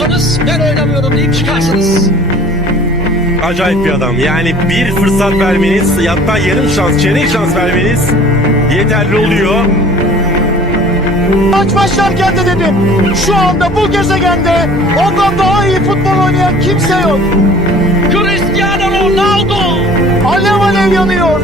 oynamıyorsanız ben oynamıyorum deyip çıkarsınız. Acayip bir adam. Yani bir fırsat vermeniz, hatta yarım şans, çeyrek şans vermeniz yeterli oluyor. Maç başlarken de dedim. Şu anda bu gezegende ondan daha iyi futbol oynayan kimse yok. Cristiano Ronaldo. Alev alev yanıyor.